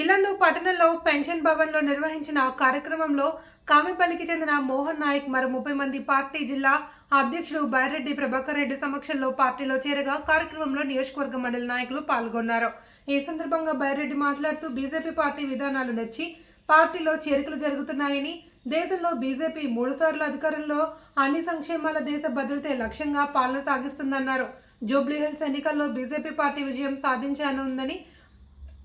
ఇల్లందు పట్టణంలో పెన్షన్ భవన్లో నిర్వహించిన కార్యక్రమంలో కామెపల్లికి చెందిన మోహన్ నాయక్ మరో ముప్పై మంది పార్టీ జిల్లా అధ్యక్షుడు బైరెడ్డి ప్రభాకర్ రెడ్డి సమక్షంలో పార్టీలో చేరగా కార్యక్రమంలో నియోజకవర్గ మండలి నాయకులు పాల్గొన్నారు. ఈ సందర్భంగా బైరెడ్డి మాట్లాడుతూ బీజేపీ పార్టీ విధానాలు నచ్చి పార్టీలో చేరికలు జరుగుతున్నాయని దేశంలో బీజేపీ మూడుసార్లు అధికారంలో అన్ని సంక్షేమాల దేశ భద్రతే లక్ష్యంగా పాలన సాగిస్తుందన్నారు. జూబ్లీహిల్స్ ఎన్నికల్లో బీజేపీ పార్టీ విజయం సాధించనుందని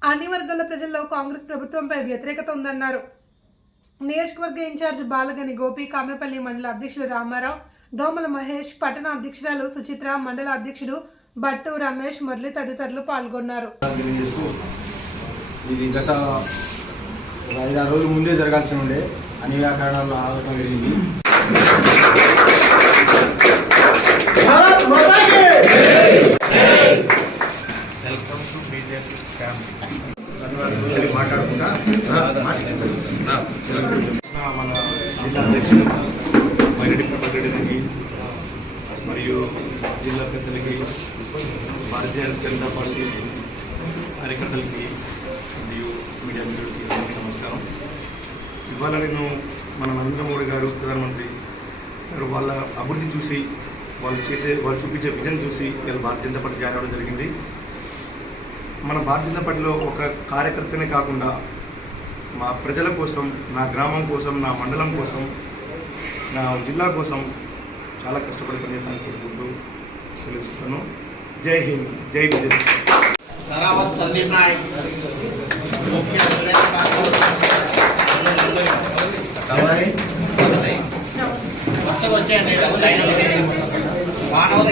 అన్ని వర్గాల ప్రజల్లో కాంగ్రెస్ ప్రభుత్వంపై వ్యతిరేకత ఉందన్నారు. నియోజకవర్గ ఇన్ఛార్జ్ బాలగని గోపి కామెపల్లి మండల అధ్యక్షుడు రామారావు దోమల మహేష్ పట్టణ అధ్యక్షురాలు సుచిత్ర మండల అధ్యక్షుడు భట్టు రమేష్ మురళి తదితరులు పాల్గొన్నారు. ఇది గత ఐదారు రోజుల ముందే జరగాల్సి ఉండే అన్ని వ్యాకరణాలు ఆగటం జరిగింది మాట్లాడకుండా మన జిల్లా అధ్యక్షులు మైరెడ్డి ప్రభాకర్ మరియు జిల్లా పెద్దలకి భారతీయ జనతా పార్టీ కార్యకర్తలకి మరియు మీడియా మిత్రులకి అందరికీ నమస్కారం ఇవాళ నేను మన నరేంద్ర మోడీ గారు ప్రధానమంత్రి గారు వాళ్ళ అభివృద్ధి చూసి వాళ్ళు చేసే వాళ్ళు చూపించే విజన్ చూసి వీళ్ళు భారతీయ జనతా పార్టీ జాయిన్ అవ్వడం జరిగింది మన భారతీయ జనతా పార్టీలో ఒక కార్యకర్తనే కాకుండా మా ప్రజల కోసం నా గ్రామం కోసం నా మండలం కోసం నా జిల్లా కోసం చాలా కష్టపడి పనిచేస్తాను కోరుకుంటూ తెలుసుకుంటాను జై హింద్ జై విజయ్ ధరావత్ సందీప్ నాయక్ ముఖ్య సురేష్ ఠాకూర్ వరుసగా వచ్చేయండి. మానవత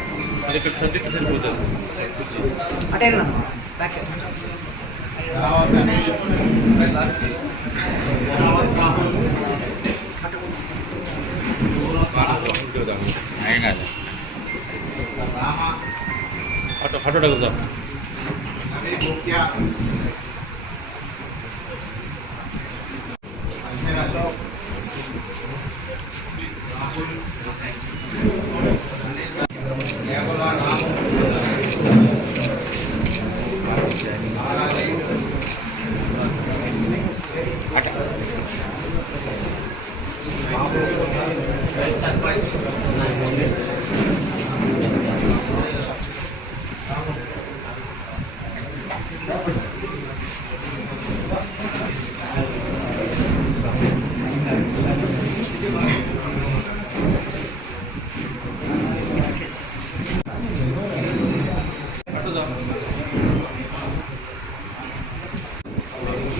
అటే వెళ్ళాను బ్యాక్ వెళ్ళండి గ్రామం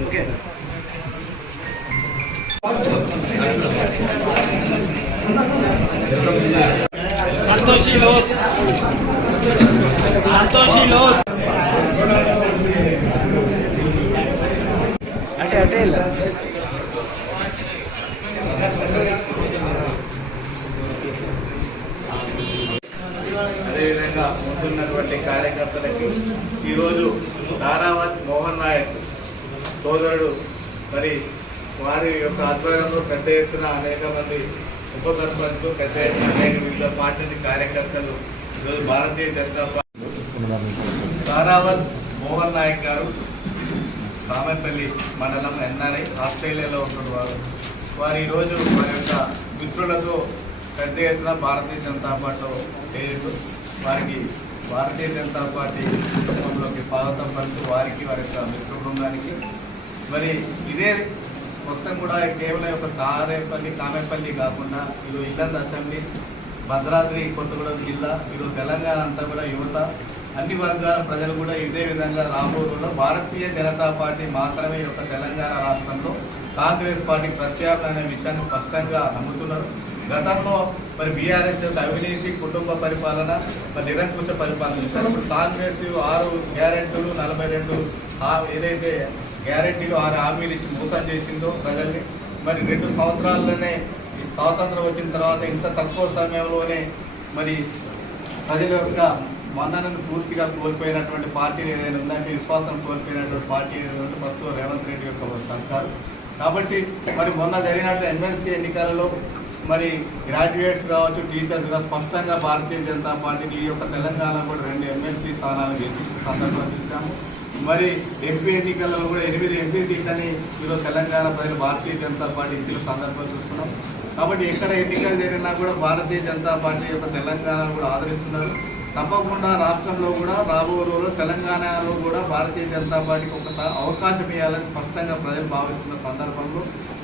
ఓకే. సంతోషి లోక్ సంతోషి లోక్ అటే అటే అదేవిధంగా ముందున్నటువంటి కార్యకర్తలకి ఈరోజు ధారావత్ మోహన్ నాయక్ సోదరుడు మరి వారి యొక్క ఆధ్వర్యంలో పెద్ద ఎత్తున అనేక మంది ఉప సర్పంచ్లు పెద్ద ఎత్తున అనేక వివిధ పార్టీ కార్యకర్తలు ఈరోజు భారతీయ జనతా పార్టీ తారావత్ మోహన్ నాయక్ గారు సామెపల్లి మండలం ఎన్ఆర్ఐ ఆస్ట్రేలియాలో ఉంటున్న వారు. వారు ఈరోజు వారి యొక్క మిత్రులతో పెద్ద ఎత్తున భారతీయ జనతా పార్టీలో చేరుతూ వారికి భారతీయ జనతా పార్టీ కుటుంబంలోకి స్వాగతం పలుకుతూ వారికి వారి యొక్క మిత్ర బృందానికి మరి ఇదే మొత్తం కూడా కేవలం ఒక తారేపల్లి కామేపల్లి కాకుండా ఈరోజు ఇల్లంద అసెంబ్లీ భద్రాద్రి కొత్తగూడెం జిల్లా ఈరోజు తెలంగాణ అంతా కూడా యువత అన్ని వర్గాల ప్రజలు కూడా ఇదే విధంగా రాబోతున్న భారతీయ జనతా పార్టీ మాత్రమే ఒక యొక్క తెలంగాణ రాష్ట్రంలో కాంగ్రెస్ పార్టీ ప్రత్యామ్నాయ అనే విషయాన్ని స్పష్టంగా నమ్ముతున్నారు. గతంలో మరి బీఆర్ఎస్ యొక్క అవినీతి కుటుంబ పరిపాలన మరి నిరంకుశ పరిపాలన. చూశారు ఇప్పుడు కాంగ్రెస్ ఆరు గ్యారెంటీలు నలభై రెండు ఏదైతే గ్యారెంటీలు ఆరు హామీలు ఇచ్చి మోసం చేసిందో ప్రజల్ని మరి రెండు సంవత్సరాల్లోనే స్వాతంత్రం వచ్చిన తర్వాత ఇంత తక్కువ సమయంలోనే మరి ప్రజల యొక్క మన్ననను పూర్తిగా కోల్పోయినటువంటి పార్టీ ఏదైనా ఉందంటే విశ్వాసం కోల్పోయినటువంటి పార్టీ ఏదైనా ఉంటే ప్రస్తుతం రేవంత్ రెడ్డి యొక్క సర్కారు. కాబట్టి మరి మొన్న జరిగినట్టు ఎమ్మెల్సీ ఎన్నికలలో మరి గ్రాడ్యుయేట్స్ కావచ్చు టీచర్స్ స్పష్టంగా భారతీయ జనతా పార్టీకి ఈ యొక్క తెలంగాణ కూడా రెండు ఎమ్మెల్సీ స్థానాలు గెలిచిన సందర్భం చూసాము మరి ఎంపీ ఎన్నికల్లో కూడా ఎనిమిది ఎంపీ సీట్లని ఈరోజు తెలంగాణ ప్రజలు భారతీయ జనతా పార్టీ ఇచ్చిన సందర్భం చూస్తున్నాం. కాబట్టి ఎక్కడ ఎన్నికలు జరిగినా కూడా భారతీయ జనతా పార్టీ యొక్క తెలంగాణను కూడా ఆదరిస్తున్నారు. తప్పకుండా రాష్ట్రంలో కూడా రాబో రోజుల్లో తెలంగాణలో కూడా భారతీయ జనతా పార్టీకి ఒకసారి అవకాశం ఇవ్వాలని స్పష్టంగా ప్రజలు భావిస్తున్న సందర్భంలో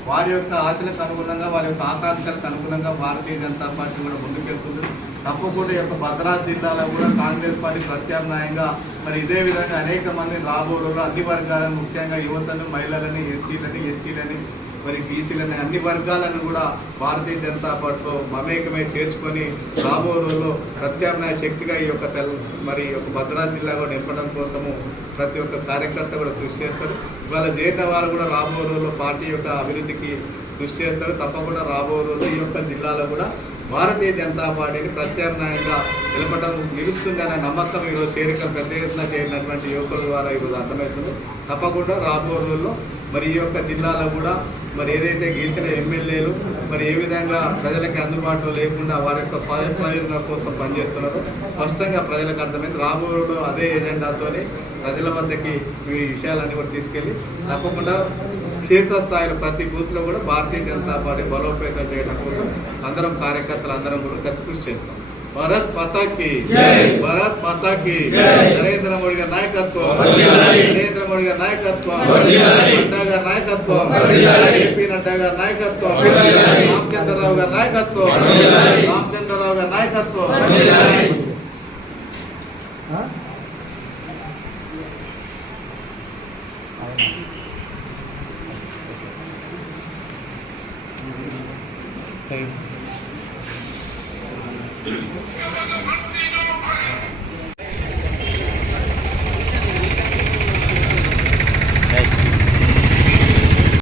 వారి యొక్క ఆశలకు అనుగుణంగా వారి యొక్క ఆకాంక్షలకు అనుగుణంగా భారతీయ జనతా పార్టీ కూడా ముందుకెళ్తుంది. తప్పకుండా యొక్క భద్రాద్రి జిల్లాలో కూడా కాంగ్రెస్ పార్టీ ప్రత్యామ్నాయంగా మరి ఇదే విధంగా అనేక మంది రాబో రోజుల్లో అన్ని వర్గాలను ముఖ్యంగా యువతను మహిళలని ఎస్సీలని ఎస్టీలని మరి బీసీలని అన్ని వర్గాలను కూడా భారతీయ జనతా పార్టీలో మమేకమై చేర్చుకొని రాబో రోజుల్లో ప్రత్యామ్నాయ శక్తిగా ఈ యొక్క తెల్ మరి యొక్క భద్రాద్రి జిల్లా కూడా నింపడం కోసము ప్రతి ఒక్క కార్యకర్త కూడా కృషి చేస్తారు. ఇవాళ చేరిన వారు కూడా రాబో రోజుల్లో పార్టీ యొక్క అభివృద్ధికి కృషి చేస్తారు. తప్పకుండా రాబో రోజుల్లో ఈ యొక్క జిల్లాలో కూడా భారతీయ జనతా పార్టీని ప్రత్యామ్నాయంగా నిలపడం నిలుస్తుందనే నమ్మకం ఈరోజు చేరిక ప్రత్యేకంగా చేరినటువంటి యువకుల ద్వారా ఈరోజు అర్థమవుతుంది. తప్పకుండా రాబో రోజుల్లో మరి ఈ యొక్క జిల్లాలో కూడా మరి ఏదైతే గెలిచిన ఎమ్మెల్యేలు మరి ఏ విధంగా ప్రజలకి అందుబాటులో లేకుండా వారి యొక్క స్వయం ప్రయోజనాల కోసం పనిచేస్తున్నారో స్పష్టంగా ప్రజలకు అర్థమైంది. రాబోయే అదే ఎజెండాతోని ప్రజల వద్దకి ఈ విషయాలన్నీ కూడా తీసుకెళ్ళి తప్పకుండా క్షేత్రస్థాయిలో ప్రతి బూత్లో కూడా భారతీయ జనతా పార్టీ బలోపేతం చేయడం కోసం అందరం కార్యకర్తలు అందరం కూడా కృషి చేస్తాం. భారత్ మాతాకి భారత్ మాతాకి నరేంద్ర మోడీ గారి నాయకత్వం నరేంద్ర మోడీ గారి నాయకత్వం నడ్డా గారి నాయకత్వం ఏపీ నడ్డా గారి నాయకత్వం రామచంద్రరావు గారి నాయకత్వం రామచంద్రరావు గారి నాయకత్వం థ్యాంక్ యూ 頑張って待ってていいの?